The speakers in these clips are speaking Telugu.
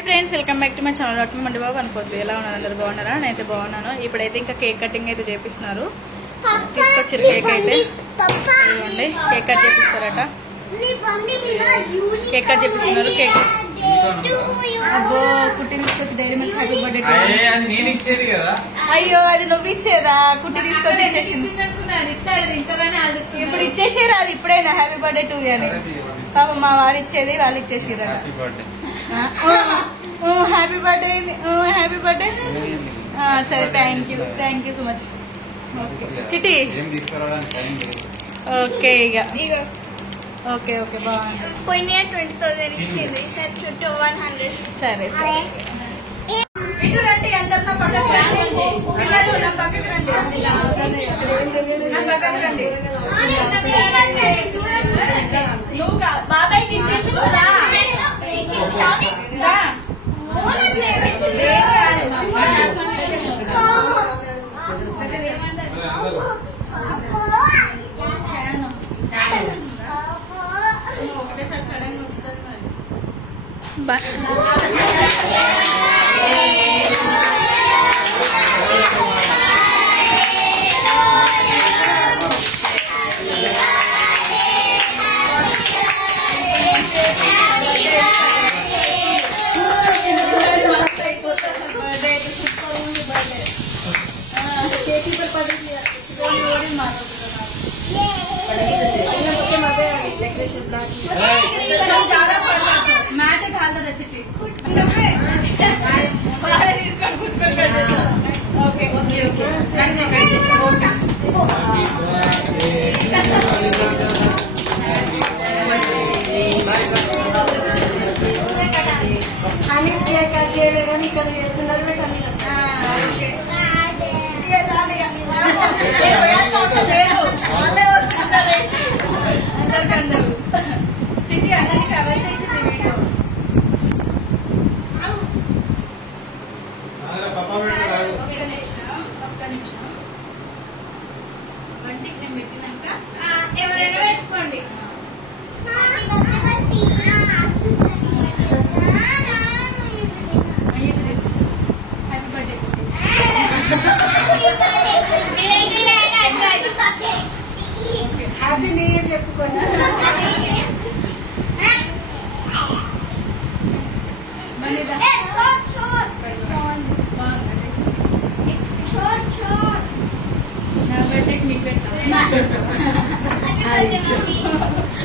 Hi friends welcome back to my channel doctor మండి బాబు అనుకోవచ్చు ఎలా ఉన్నారు అందరూ బాగున్నారా నేనైతే బాగున్నాను ఇప్పుడైతే ఇంకా కేక్ కటింగ్ అయితే చేపిస్తున్నారు తీసుకొచ్చారు కేక్ అయితే ఇవ్వండి కేక్ కట్ చేపిస్తారట కేక్ కట్ చేపిస్తున్నారు కేక్ అబ్బో కుట్టి తీసుకొచ్చి డైరీ మిల్క్ హ్యాపీ బర్త్డే అయ్యో అది నువ్వు ఇచ్చేదా కుట్టి తీసుకొచ్చి ఇచ్చేసింది ఇప్పుడు ఇచ్చేసారు అది ఇప్పుడైనా హ్యాపీ బర్త్డే టూ అని పాపం మా వారు ఇచ్చేది వాళ్ళు ఇచ్చేసారు హ్యాపీ బర్త్డే సరే థ్యాంక్ యూ సో మచ్ చిట్టి ఓకే ఇక ఓకే ఓకే బాగుంది పోయిన 20,000 ఇచ్చింది సార్ చుట్టూ 100 సరే సరే ఇటు రండి అందరూ పక్కకు రండి పిల్లలు నా పక్కకు రండి నా పక్కకు రండి నువ్వు బాబాయ్కి ఇచ్చేసి రా ఒకటేసారి సడన్ గా వస్తుంది మ్యాట్ కాదా చిట్టి తీసుకొని కూర్చోండి ఓకే ఓకే ఓకే అని కేక్ కట్ చేయలేదని ఇక్కడ చేస్తున్నారు అందరు చిట్టి అందరినీ కవర్ చేసి వీడియో ఒక్క నిమిషం వంటికి నేను పెట్టినాక ఎవరైనా పెట్టుకోండి హ్యాపీ న్యూ ఇయర్ చెప్పుకోండి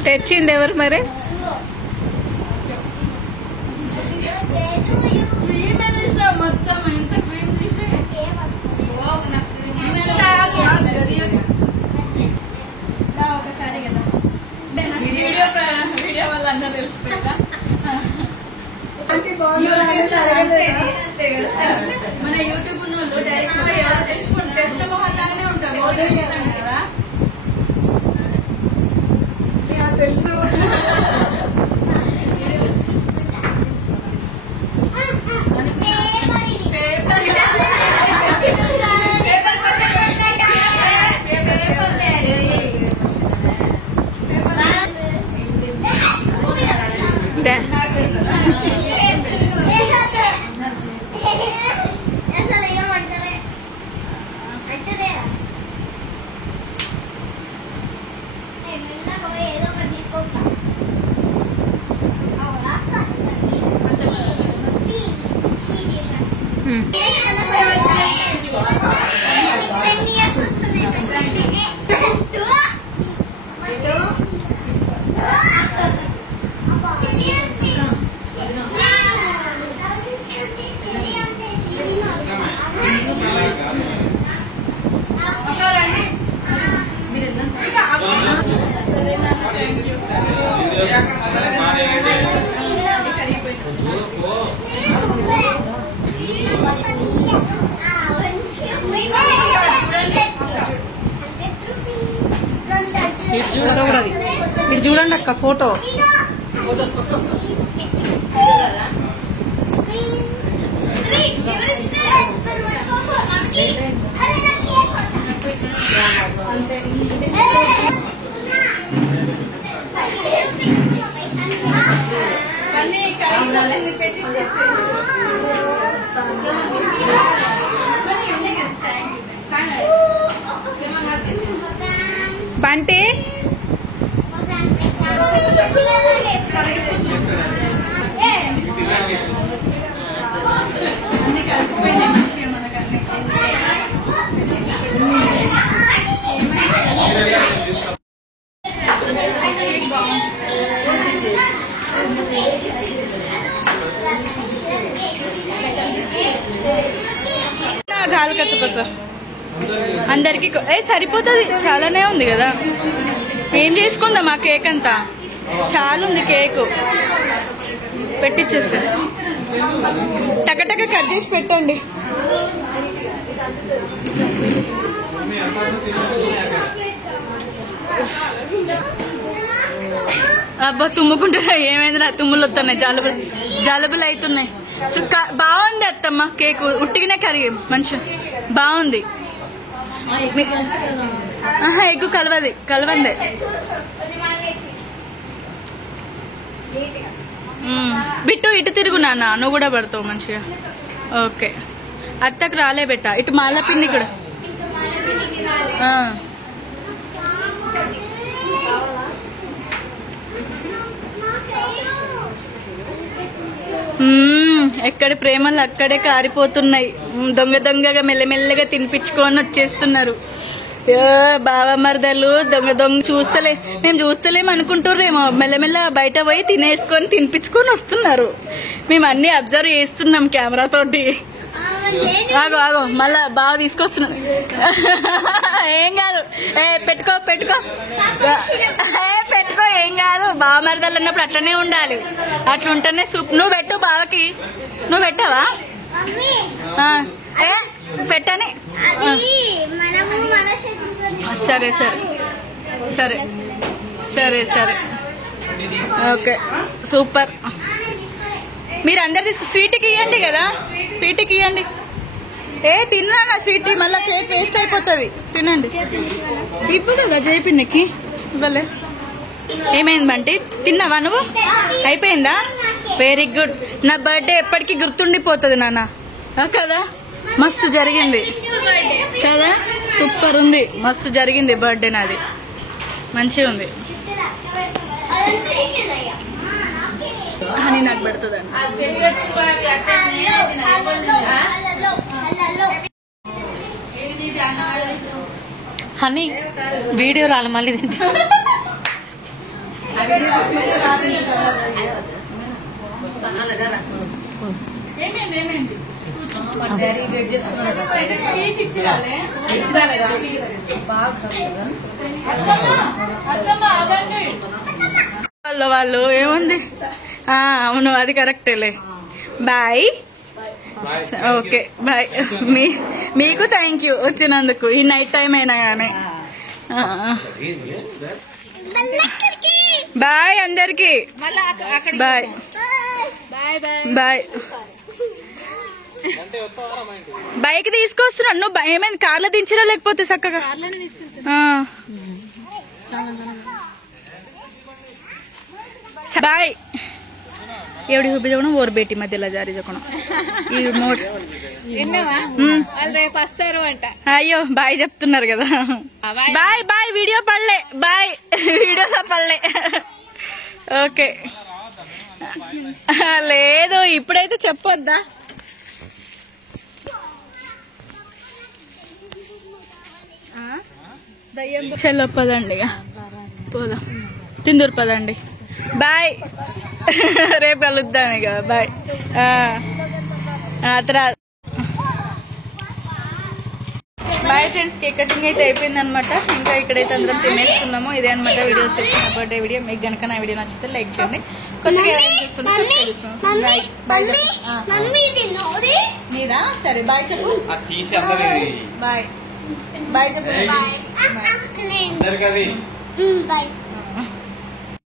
తెచ్చింది ఎవరు మరి మొత్తం ఎంత క్రీమ్ తీసే ఒకసారి కదా వీడియో వల్ల అందరూ తెలిసిపోయిందా మన యూట్యూబ్ వాళ్ళు డైరెక్ట్ గా ఎవరు తెలుసుకుంటే టెస్ట్ మొహన్ లాగానే ఉంటారు కదా తెలుసు మీరు చూడండి అక్క ఫోటో పెట్టి కాలు కచ్చపచ్చ అందరికి సరిపోతుంది, చాలానే ఉంది కదా. ఏం చేసుకుందాం ఆ కేక్ అంతా, చాలా ఉంది కేక్. పెట్టిచ్చేస్తా, టకటక కట్ చేసి పెట్టండి. అబ్బా తుమ్ముకుంటున్నాయి, ఏమైందిరా? తుమ్ములు వస్తున్నాయి, జలుబులు అవుతున్నాయి. బాగుంది అత్తమ్మ కేక్, ఉట్టిగానే కరిగి మంచి బాగుంది. ఎగ్గు కలవండి. బిట్టు ఇటు తిరుగు నాన్న, నువ్వు కూడా పడతావు మంచిగా. ఓకే, అత్తకు రాలే బెట్ట, ఇటు మాల పిన్ని కూడా. ఎక్కడి ప్రేమలు అక్కడే కారిపోతున్నాయి. దొంగగా మెల్లమెల్లగా తినిపించుకొని వచ్చేస్తున్నారు. బావ మరదలు దొంగ చూస్తలే, మేము చూస్తలేం అనుకుంటుర్రేమో, మెల్లమెల్ల బయట పోయి తినేసుకొని తినిపించుకొని వస్తున్నారు. మేము అన్ని అబ్జర్వ్ చేస్తున్నాం కెమెరా తోటి. ఆగో మళ్ళా బాగా తీసుకొస్తున్నాం. ఏం కాదు, పెట్టుకో ఏం కాదు. బావ మరదలు అన్నప్పుడు అట్లనే ఉండాలి, అట్లుంటేనే సూప్. నువ్వు పెట్టు బావకి, నువ్వు పెట్టావా? పెట్టని. సరే ఓకే, సూపర్. మీరు అందరు తీసుకు స్వీట్కి ఇవ్వండి కదా, స్వీట్కి ఇవ్వండి. తిన్నా స్వీట్, మళ్ళీ కేక్ వేస్ట్ అయిపోతుంది. తినండి. ఇవ్వు కదా జయపిన్నకి ఇవ్వలే. ఏమైంది బంటి, తిన్నావా నువ్వు? అయిపోయిందా? Very good. నా బర్త్డే ఎప్పటికీ గుర్తుండిపోతుంది నాన్న కదా. మస్తు జరిగింది కదా, సూపర్ ఉంది, మస్తు జరిగింది బర్త్డే నాది, మంచిగా ఉంది. హనీ నాకు పెడుతుందండి. హనీ వీడియో రాలి మళ్ళీ వాళ్ళు ఏముంది. అవును, అది కరెక్టేలే. బాయ్. Okay bye. మీకు థ్యాంక్ యూ వచ్చినందుకు, ఈ నైట్ టైం అయినా కానీ. బాయ్ అందరికి, బాయ్ బాయ్. బైక్ తీసుకొస్తున్నాను, నువ్వు ఏమైంది కార్లో దించినా లేకపోతే చక్కగా? బాయ్. एवढी उभी जाऊन वर बेटी मध्येला जारी जकोण ఈ మోడ్ వాళ్ళు రేపు వస్తారు అంట. అయ్యో బాయ్ చెప్తున్నారు కదా. బాయ్ బాయ్, వీడియో పడలే. బాయ్, వీడియోలో పడలే. ఓకే, లేదు ఇప్పుడైతే చెప్పొద్దా. చెల్లో పదండి, పోదాం తిందూరు పదండి. బాయ్, రేపు కలుద్దాం ఇక. Bye. Bye friends, cake cutting అయితే అయిపోయింది అనమాట. ఇంకా ఇక్కడైతే అందరం తినేస్తున్నాము. ఇదే అనమాట వీడియో వచ్చేసి నా బర్త్డే వీడియో. మీకు కనుక నా వీడియో నచ్చితే లైక్ చేయండి. కొద్దిగా మీరా? సరే బాయ్ చెప్పు. బాయ్ బాయ్ చెప్పు. బాయ్.